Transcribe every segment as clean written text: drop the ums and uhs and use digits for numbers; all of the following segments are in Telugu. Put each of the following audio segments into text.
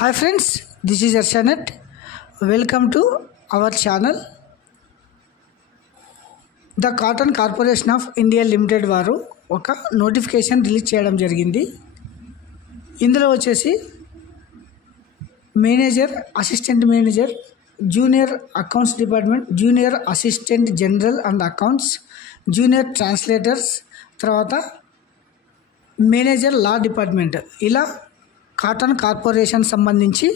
Hi friends, this is Arshanet. Welcome to our channel. The Cotton Corporation of India Limited వారు ఒక నోటిఫికేషన్ రిలీజ్ చేయడం జరిగింది. ఇందులో వచ్చేసి manager, assistant manager, junior accounts department, junior assistant general and accounts, junior translators, తర్వాత మేనేజర్ లా డిపార్ట్మెంట్, ఇలా కాటన్ కార్పొరేషన్ సంబంధించి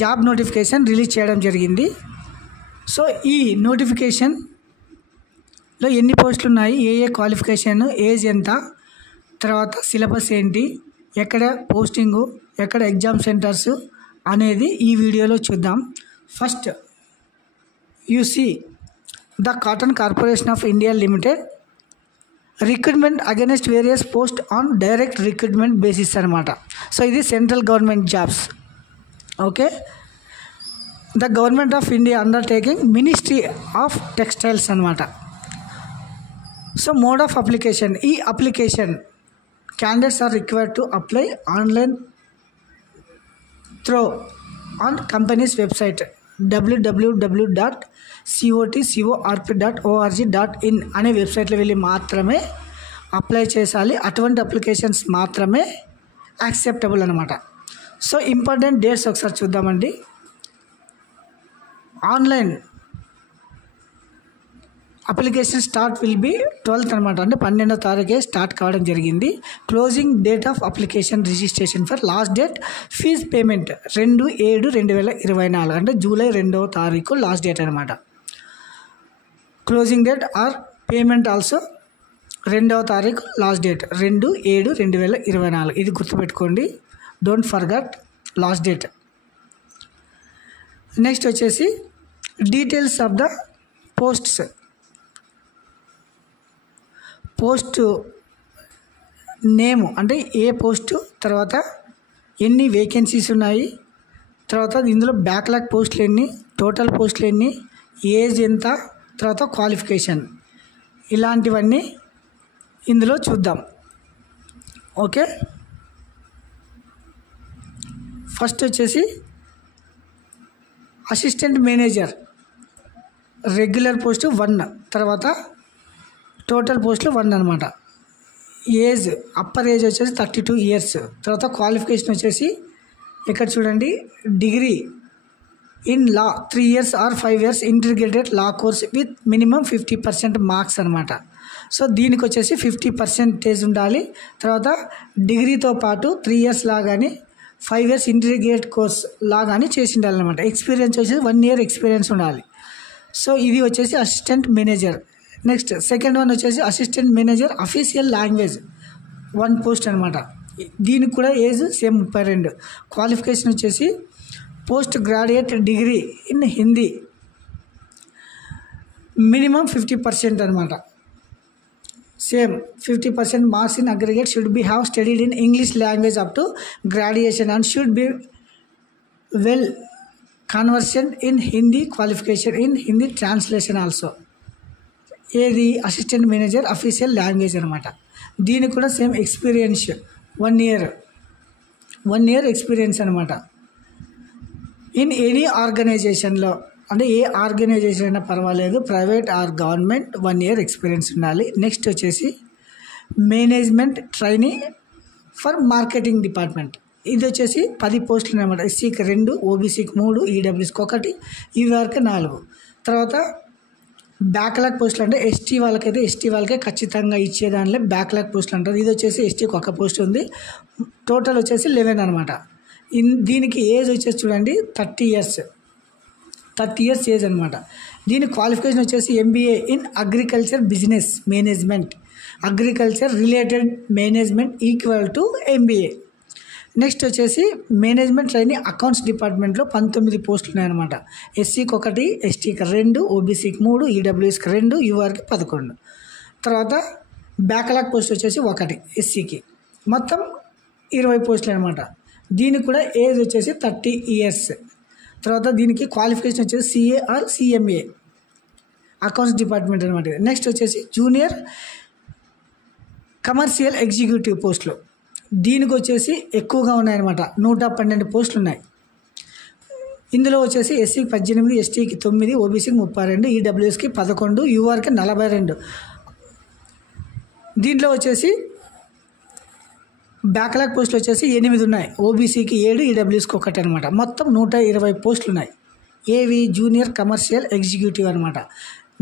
జాబ్ నోటిఫికేషన్ రిలీజ్ చేయడం జరిగింది. సో ఈ నోటిఫికేషన్లో ఎన్ని పోస్టులు ఉన్నాయి, ఏ క్వాలిఫికేషన్, ఏజ్ ఎంత, తర్వాత సిలబస్ ఏంటి, ఎక్కడ పోస్టింగు, ఎక్కడ ఎగ్జామ్ సెంటర్స్ అనేది ఈ వీడియోలో చూద్దాం. First you see the Cotton Corporation of India Limited recruitment against various post on direct recruitment basis అనమాట. సో ఇది central government jobs. Okay, the government of India undertaking ministry of textiles అనమాట. సో మోడ్ ఆఫ్ అప్లికేషన్, ఈ application candidates are required to apply online through on company's website www.cotcorp.org.in అనే వెబ్సైట్లో వెళ్ళి మాత్రమే అప్లై చేయాలి. అటువంటి అప్లికేషన్స్ మాత్రమే యాక్సెప్టబుల్ అనమాట. సో ఇంపార్టెంట్ డేట్స్ ఒకసారి చూద్దామండి. Online application start will be 12th అనమాట, అంటే 12వ తారీఖే స్టార్ట్ కావడం జరిగింది. Closing date of application registration for last date fee payment 2/7/2024, అంటే జూలై 2వ తారీఖు లాస్ట్ డేట్ అనమాట. Closing date or payment also 2వ తారీఖు లాస్ట్ డేట్, 2/7/2024. ఇది గుర్తుపెట్టుకోండి, don't forget last date. Next వచ్చేసి details of the posts. Post name, అంటే ఏ పోస్టు, తర్వాత ఎన్ని వేకెన్సీస్ ఉన్నాయి, తర్వాత ఇందులో బ్యాక్లాగ్ పోస్టులు ఎన్ని, టోటల్ పోస్టులు ఎన్ని, ఏజ్ ఎంత, తర్వాత క్వాలిఫికేషన్, ఇలాంటివన్నీ ఇందులో చూద్దాం. ఓకే, ఫస్ట్ వచ్చేసి అసిస్టెంట్ మేనేజర్ రెగ్యులర్ పోస్టు 1, తర్వాత టోటల్ పోస్టులు 1 అనమాట. ఏజ్, అప్పర్ ఏజ్ వచ్చేసి 32 years. తర్వాత క్వాలిఫికేషన్ వచ్చేసి ఇక్కడ చూడండి, degree in law 3 years or 5 years integrated law course with minimum 50% marks అనమాట. సో దీనికి వచ్చేసి 50% ఉండాలి. తర్వాత డిగ్రీతో పాటు 3 years లా కానీ 5 years ఇంటిగ్రేటెడ్ కోర్స్ లా కానీ చేసి ఉండాలన్నమాట. ఎక్స్పీరియన్స్ వచ్చేసి 1 year ఎక్స్పీరియన్స్ ఉండాలి. సో ఇది వచ్చేసి assistant manager. Next second one వచ్చేసి assistant manager official language 1 post అనమాట. దీనికి కూడా ఏజ్ సేమ్ 32. క్వాలిఫికేషన్ వచ్చేసి post graduate degree in Hindi, minimum 50% అనమాట. Same 50% marks in aggregate should be have studied in English language up to graduation and should be well conversant in Hindi, qualification in Hindi translation also. ఏది అసిస్టెంట్ మేనేజర్ అఫీషియల్ లాంగ్వేజ్ అనమాట. దీనికి కూడా సేమ్ ఎక్స్పీరియన్స్ 1 year ఎక్స్పీరియన్స్ అనమాట. ఇన్ ఎనీ ఆర్గనైజేషన్లో, అంటే ఏ ఆర్గనైజేషన్ అయినా పర్వాలేదు, private or government, 1 year experience ఉండాలి. నెక్స్ట్ వచ్చేసి management trainee for marketing department. ఇది వచ్చేసి 10 పోస్టులు అనమాట. ఎస్సీకి 2, ఓబీసీకి 3, ఈడబ్ల్యూస్కి 1, ఈవీఆర్కి 4. తర్వాత బ్యాక్లాగ్ పోస్టులు, అంటే ఎస్టీ వాళ్ళకే ఖచ్చితంగా ఇచ్చేదానిలో బ్యాక్లాగ్ పోస్టులు అంటారు. ఇది వచ్చేసి ఎస్టీకి 1 పోస్ట్ ఉంది. టోటల్ వచ్చేసి 11 అనమాట. దీనికి ఏజ్ వచ్చేసి చూడండి 30 years ఏజ్ అనమాట. దీని క్వాలిఫికేషన్ వచ్చేసి MBA in agriculture business management, agriculture related management equal to MBA. Next వచ్చేసి మేనేజ్మెంట్ ట్రైనీ అకౌంట్స్ డిపార్ట్మెంట్లో 19 పోస్టులు ఉన్నాయన్నమాట. ఎస్సీకి 1, ఎస్టీకి 2, ఓబీసీకి 3, ఈడబ్ల్యూఎస్కి 2, యూఆర్కి 11. తర్వాత బ్యాక్లాగ్ పోస్ట్ వచ్చేసి 1 ఎస్సీకి. మొత్తం 20 పోస్టులు అనమాట. దీనికి కూడా ఏజ్ వచ్చేసి 30 years. తర్వాత దీనికి క్వాలిఫికేషన్ వచ్చేసి CA are CMA accounts department అనమాట. నెక్స్ట్ వచ్చేసి జూనియర్ కమర్షియల్ ఎగ్జిక్యూటివ్ పోస్టులు దీనికి వచ్చేసి ఎక్కువగా ఉన్నాయన్నమాట, 112 పోస్టులు ఉన్నాయి. ఇందులో వచ్చేసి ఎస్సీకి 18, ఎస్టీకి 9, ఓబీసీకి 32, ఈడబ్ల్యూఎస్కి 11, యూఆర్కి 42. దీంట్లో వచ్చేసి బ్యాక్లాగ్ పోస్టులు వచ్చేసి 8 ఉన్నాయి, ఓబీసీకి 7, ఈడబ్ల్యూఎస్కి 1 అనమాట. మొత్తం 120 పోస్టులు ఉన్నాయి. ఏవి జూనియర్ కమర్షియల్ ఎగ్జిక్యూటివ్ అనమాట.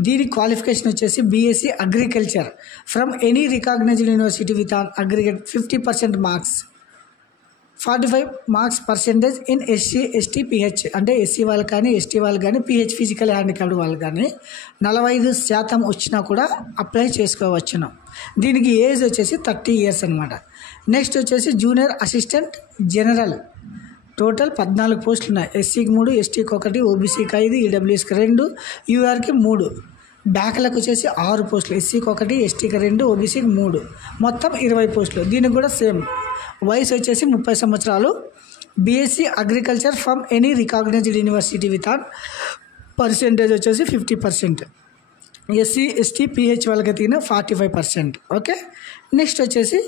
దీని క్వాలిఫికేషన్ వచ్చేసి BSc agriculture from any recognised university with on aggregate 50% marks, 45 marks percentage in SC ST pH, అంటే ఎస్సీ వాళ్ళు కానీ ఎస్టీ వాళ్ళు కానీ పిహెచ్ ఫిజికల్ హ్యాండిక్యాప్డ్ వాళ్ళు కానీ 45% వచ్చినా కూడా అప్లై చేసుకోవచ్చును. దీనికి ఏజ్ వచ్చేసి 30 ఇయర్స్ అనమాట. నెక్స్ట్ వచ్చేసి జూనియర్ అసిస్టెంట్ జనరల్, టోటల్ 14 పోస్టులు ఉన్నాయి. ఎస్సీకి 3, ఎస్టీకి 1, ఓబీసీకి 5, ఈడబ్ల్యూఎస్కి 2, యూఆర్కి 3. బ్యాక్లకు వచ్చేసి 6 పోస్టులు, ఎస్సీకి 1, ఎస్టీకి 2, ఓబీసీకి 3, మొత్తం 20 పోస్టులు. దీనికి కూడా సేమ్ వయసు వచ్చేసి 30 సంవత్సరాలు. BSc agriculture from any recognised university with on percentage వచ్చేసి 50%. ఎస్సీ ఎస్టీ పిహెచ్ వాళ్ళకి తిన 45%. ఓకే. నెక్స్ట్ వచ్చేసి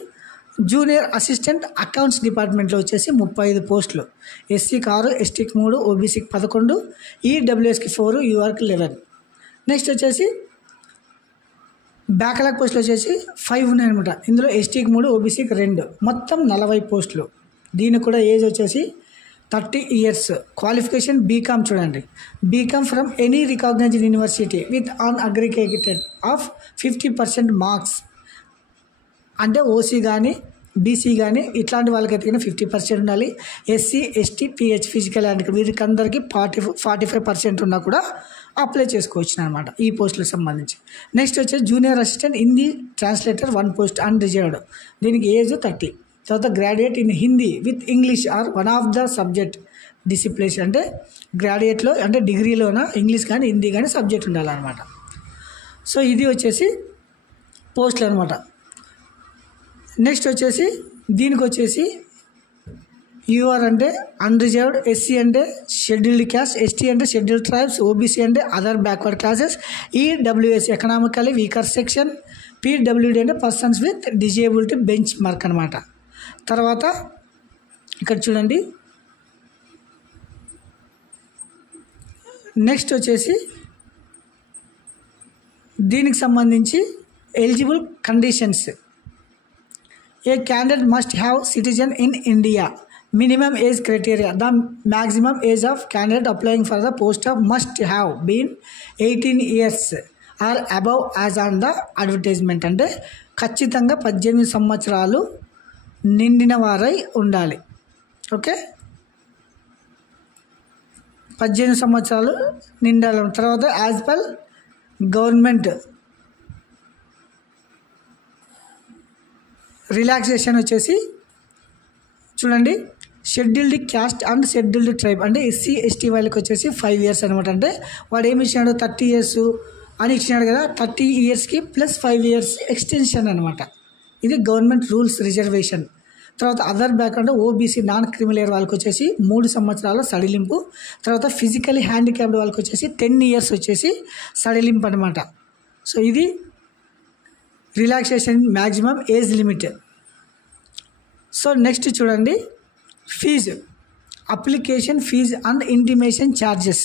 జూనియర్ అసిస్టెంట్ అకౌంట్స్ డిపార్ట్మెంట్లో వచ్చేసి 35 పోస్టులు, ఎస్సీకి 6, ఎస్టీకి 3, ఓబీసీకి 11, ఈడబ్ల్యూఎస్కి 4, యూఆర్కి 11. నెక్స్ట్ వచ్చేసి బ్యాక్లాగ్ పోస్టులు వచ్చేసి 5 ఉన్నాయన్నమాట. ఇందులో ఎస్టీకి 3, ఓబీసీకి 2, మొత్తం 40 పోస్టులు. దీనికి కూడా ఏజ్ వచ్చేసి 30 ఇయర్స్. క్వాలిఫికేషన్ బీకామ్ చూడండి, BCom from any recognised university with on aggregated of 50% marks, అంటే ఓసీ కానీ బీసీ కానీ ఇట్లాంటి వాళ్ళకైతే కానీ 50% ఉండాలి. SC ST PH physical hand వీరికి అందరికీ 45% ఉన్నా కూడా అప్లై చేసుకోవచ్చు అనమాట ఈ పోస్టులకు సంబంధించి. నెక్స్ట్ వచ్చేసి junior assistant Hindi translator 1 post unreserved, దీనికి ఏజ్ 30. తర్వాత graduate in Hindi with English are one of the subject disciplines, అంటే గ్రాడ్యుయేట్లో అంటే డిగ్రీలోన ఇంగ్లీష్ కానీ హిందీ కానీ సబ్జెక్ట్ ఉండాలన్నమాట. సో ఇది వచ్చేసి పోస్టులు అనమాట. నెక్స్ట్ వచ్చేసి దీనికి వచ్చేసి యూఆర్ అంటే అన్రిజర్వ్డ్, ఎస్సీ అంటే షెడ్యూల్డ్ క్యాస్ట్, ఎస్టీ అంటే షెడ్యూల్డ్ ట్రైబ్స్, ఓబీసీ అంటే other backward classes, EWS economically weaker section, PWD అంటే persons with disability benchmark అనమాట. తర్వాత ఇక్కడ చూడండి, నెక్స్ట్ వచ్చేసి దీనికి సంబంధించి eligible conditions. A candidate must have citizen in India. Minimum age criteria. The maximum age of candidate applying for the post of must have been 18 years or above as on the advertisement. అంటే ఖచ్చితంగా 18 సంవత్సరాలు నిండిన వారై ఉండాలి. ఓకే, 18 సంవత్సరాలు నిండాలి. తర్వాత యాజ్ పర్ గవర్నమెంట్ రిలాక్సేషన్ వచ్చేసి చూడండి, scheduled caste and scheduled tribe అంటే ఎస్సీ ఎస్టీ వాళ్ళకి వచ్చేసి 5 ఇయర్స్ అనమాట. అంటే వాడు ఏమి ఇచ్చినాడు 30 ఇయర్స్ అని ఇచ్చినాడు కదా, 30 ఇయర్స్కి ప్లస్ 5 ఇయర్స్ ఎక్స్టెన్షన్ అనమాట. ఇది గవర్నమెంట్ రూల్స్ రిజర్వేషన్. తర్వాత అదర్ బ్యాక్ అంటే ఓబీసీ నాన్ క్రిమినల్ వాళ్ళకి వచ్చేసి 3 సంవత్సరాల సడిలింపు. తర్వాత ఫిజికలీ హ్యాండిక్యాప్డ్ వాళ్ళకి వచ్చేసి 10 ఇయర్స్ వచ్చేసి సడిలింపు అనమాట. సో ఇది relaxation maximum age limit. So next చూడండి, fee, application fee and intimation charges.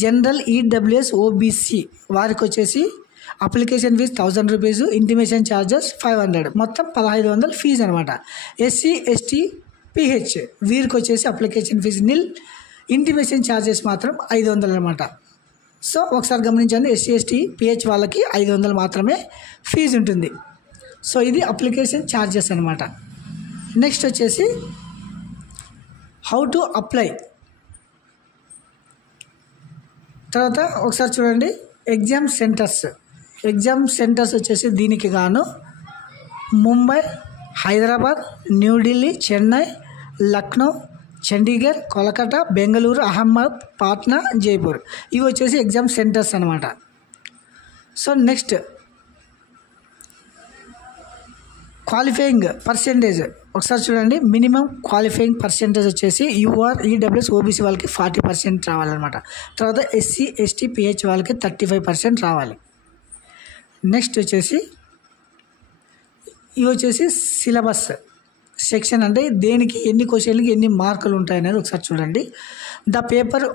General EWS OBC వారికి వచ్చేసి application fee 1000 rupees, intimation charges 500, మొత్తం 1500 ఫీజు అనమాట. ఎస్సీ ఎస్టీ పిహెచ్ వీరికి వచ్చేసి అప్లికేషన్ ఫీజు నిల్, ఇంటిమేషన్ ఛార్జెస్ మాత్రం 500 అనమాట. సో ఒకసారి గమనించండి, ఎస్సీ ఎస్టీ పిహెచ్ వాళ్ళకి 500 మాత్రమే ఫీజు ఉంటుంది. సో ఇది అప్లికేషన్ ఛార్జెస్ అనమాట. నెక్స్ట్ వచ్చేసి హౌ టు అప్లై. తర్వాత ఒకసారి చూడండి, ఎగ్జామ్ సెంటర్స్ వచ్చేసి దీనికి గాను ముంబై, హైదరాబాద్, న్యూఢిల్లీ, చెన్నై, లక్నో, చండీగఢ్, కోల్కతా, బెంగళూరు, అహ్మద్, పాట్నా, జైపూర్ ఇవి వచ్చేసి ఎగ్జామ్ సెంటర్స్ అనమాట. సో నెక్స్ట్ క్వాలిఫైయింగ్ పర్సెంటేజ్ ఒకసారి చూడండి, మినిమం క్వాలిఫైయింగ్ పర్సెంటేజ్ వచ్చేసి యూఆర్ ఈడబ్ల్యూఎస్ ఓబీసీ వాళ్ళకి 40% రావాలన్నమాట. తర్వాత ఎస్సీ ఎస్టీ పిహెచ్ వాళ్ళకి 35% రావాలి. నెక్స్ట్ వచ్చేసి ఇవి వచ్చేసి సిలబస్ సెక్షన్ అంటే దేనికి ఎన్ని క్వశ్చన్లకి ఎన్ని మార్కులు ఉంటాయనేది ఒకసారి చూడండి. The paper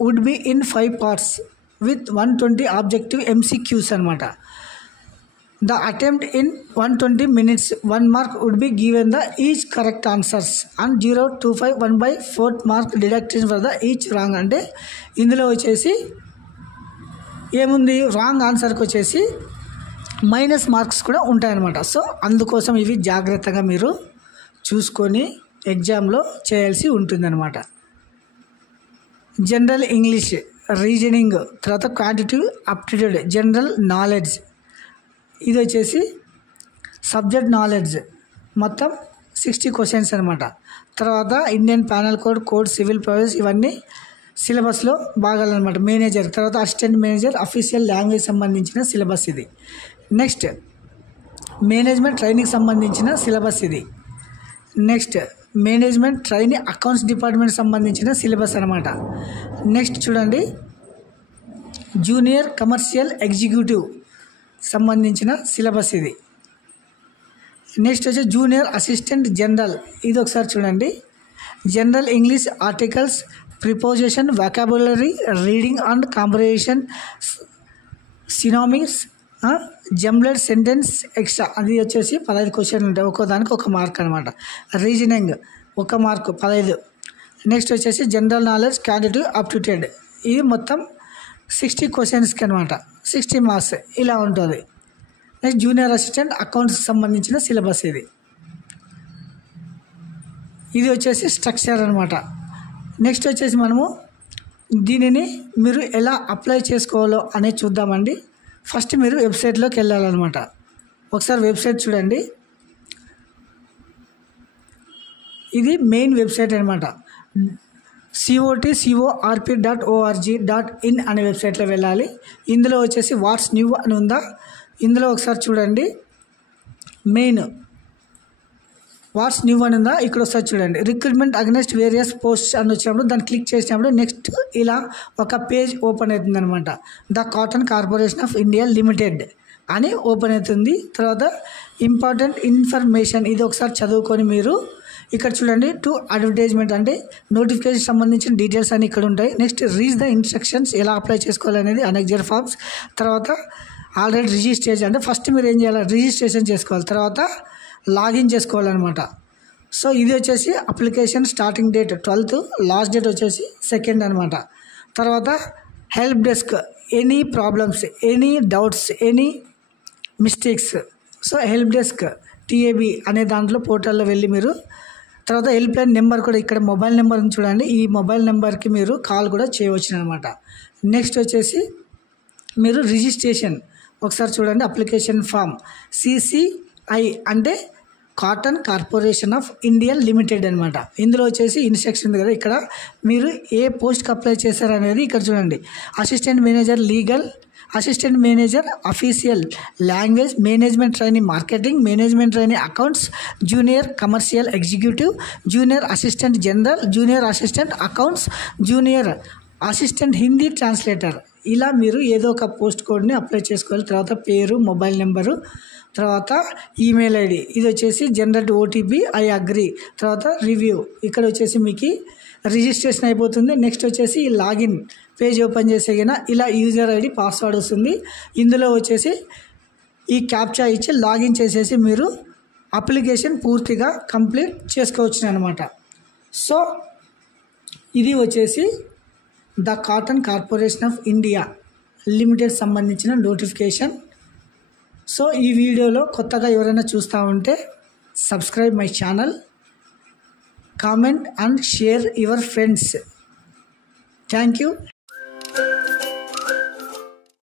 would be in 5 parts with 120 objective MCQs అనమాట. The attempt in 120 minutes 1 mark would be given the each correct answers and 0.25 1/4 mark deduction for the each wrong. అంటే ఇందులో వచ్చేసి ఏముంది, రాంగ్ ఆన్సర్కి వచ్చేసి మైనస్ మార్క్స్ కూడా ఉంటాయన్నమాట. సో అందుకోసం ఇవి జాగ్రత్తగా మీరు చూసుకొని ఎగ్జామ్లో చేయాల్సి ఉంటుందన్నమాట. జనరల్ ఇంగ్లీష్, రీజనింగ్, తర్వాత క్వాంటిటివ్ అప్టిట్యూడ్, జనరల్ నాలెడ్జ్, ఇది వచ్చేసి సబ్జెక్ట్ నాలెడ్జ్, మొత్తం 60 క్వశ్చన్స్ అనమాట. తర్వాత Indian panel code, civil process, ఇవన్నీ సిలబస్లో భాగాలన్నమాట. మేనేజర్, తర్వాత అసిస్టెంట్ మేనేజర్, అఫీషియల్ లాంగ్వేజ్ సంబంధించిన సిలబస్ ఇది. నెక్స్ట్ మేనేజ్మెంట్ ట్రైనింగ్ సంబంధించిన సిలబస్ ఇది. Next management training accounts department సంబంధించిన సిలబస్ అనమాట. నెక్స్ట్ చూడండి, జూనియర్ కమర్షియల్ ఎగ్జిక్యూటివ్ సంబంధించిన సిలబస్ ఇది. నెక్స్ట్ వచ్చి జూనియర్ అసిస్టెంట్ జనరల్, ఇది ఒకసారి చూడండి. General English articles, preposition, vocabulary, reading and comprehension, synonyms, jumbled sentence extra, అది వచ్చేసి 15 క్వశ్చన్లు ఉంటాయి. ఒక్కో దానికి 1 మార్క్ అనమాట. Reasoning 1 mark 15. నెక్స్ట్ వచ్చేసి జనరల్ నాలెడ్జ్, క్వాంటిటివ్ అప్టిట్యూడ్, ఇది మొత్తం 60 క్వశ్చన్స్కి అనమాట. 60 మార్క్స్ ఇలా ఉంటుంది. నెక్స్ట్ జూనియర్ అసిస్టెంట్ అకౌంట్స్కి సంబంధించిన సిలబస్ ఇది. ఇది వచ్చేసి స్ట్రక్చర్ అనమాట. నెక్స్ట్ వచ్చేసి మనము దీనిని మీరు ఎలా అప్లై చేసుకోవాలో అనేది చూద్దామండి. ఫస్ట్ మీరు వెబ్సైట్లోకి వెళ్ళాలన్నమాట. ఒకసారి వెబ్సైట్ చూడండి, ఇది మెయిన్ వెబ్సైట్ అనమాట. COTCORP.org.in అనే వెబ్సైట్లో వెళ్ళాలి. ఇందులో వచ్చేసి వాట్స్ న్యూ అని ఉందా, ఇందులో ఒకసారి చూడండి. మెయిన్ వాట్స్ న్యూ అని ఉందా, ఇక్కడ ఒకసారి చూడండి. రిక్రూట్మెంట్ అగెన్స్ట్ వేరియస్ పోస్ట్స్ అని వచ్చినప్పుడు దాన్ని క్లిక్ చేసినప్పుడు నెక్స్ట్ ఇలా ఒక పేజ్ ఓపెన్ అవుతుంది అనమాట. The Cotton Corporation of India limited అని ఓపెన్ అవుతుంది. తర్వాత ఇంపార్టెంట్ ఇన్ఫర్మేషన్, ఇది ఒకసారి చదువుకొని మీరు ఇక్కడ చూడండి. టు అడ్వర్టైజ్మెంట్ అంటే నోటిఫికేషన్ సంబంధించిన డీటెయిల్స్ అన్ని ఇక్కడ ఉంటాయి. నెక్స్ట్ రీడ్ ద ఇన్స్ట్రక్షన్స్, ఎలా అప్లై చేసుకోవాలనేది, అనెక్జర్ ఫార్మ్స్, తర్వాత ఆల్రెడీ రిజిస్ట్రేషన్ అంటే ఫస్ట్ మీరు ఏం చేయాలి, రిజిస్ట్రేషన్ చేసుకోవాలి, తర్వాత లాగిన్ చేసుకోవాలన్నమాట. సో ఇది వచ్చేసి application starting date 12th, last date వచ్చేసి 2nd అనమాట. తర్వాత help desk, any problems, any doubts, any mistakes, so help desk TAB అనే దాంట్లో పోర్టల్లో వెళ్ళి మీరు, తర్వాత హెల్ప్ లైన్ నెంబర్ కూడా ఇక్కడ మొబైల్ నెంబర్ చూడండి, ఈ మొబైల్ నెంబర్కి మీరు కాల్ కూడా చేయవచ్చు అనమాట. నెక్స్ట్ వచ్చేసి మీరు రిజిస్ట్రేషన్ ఒకసారి చూడండి. అప్లికేషన్ ఫామ్ CCI అంటే cotton Corporation of India limited అనమాట. ఇందులో వచ్చేసి ఇన్స్ట్రక్షన్ ఉంది కదా, ఇక్కడ మీరు ఏ పోస్ట్కి అప్లై చేశారనేది ఇక్కడ చూడండి. Assistant manager legal, assistant manager official language, management training marketing, management training accounts, junior commercial executive, junior assistant general, junior assistant accounts, junior assistant Hindi translator, ఇలా మీరు ఏదో ఒక పోస్ట్ కోడ్ని అప్లై చేసుకోవాలి. తర్వాత పేరు, మొబైల్ నెంబరు, తర్వాత ఈమెయిల్ ID, ఇది వచ్చేసి జనరేట్ OTP, ఐ అగ్రీ, తర్వాత రివ్యూ, ఇక్కడ వచ్చేసి మీకు రిజిస్ట్రేషన్ అయిపోతుంది. నెక్స్ట్ వచ్చేసి లాగిన్ పేజ్ ఓపెన్ చేసేగిన ఇలా యూజర్ ID పాస్వర్డ్ వస్తుంది. ఇందులో వచ్చేసి ఈ క్యాప్చా ఇచ్చి లాగిన్ చేసేసి మీరు అప్లికేషన్ పూర్తిగా కంప్లీట్ చేసుకోవచ్చు అనమాట. సో ఇది వచ్చేసి the Cotton Corporation of India limited సంబంధించిన నోటిఫికేషన్. సో ఈ వీడియోలో కొత్తగా ఎవరైనా చూస్తూ ఉంటే subscribe my channel, comment and share your friends. Thank you.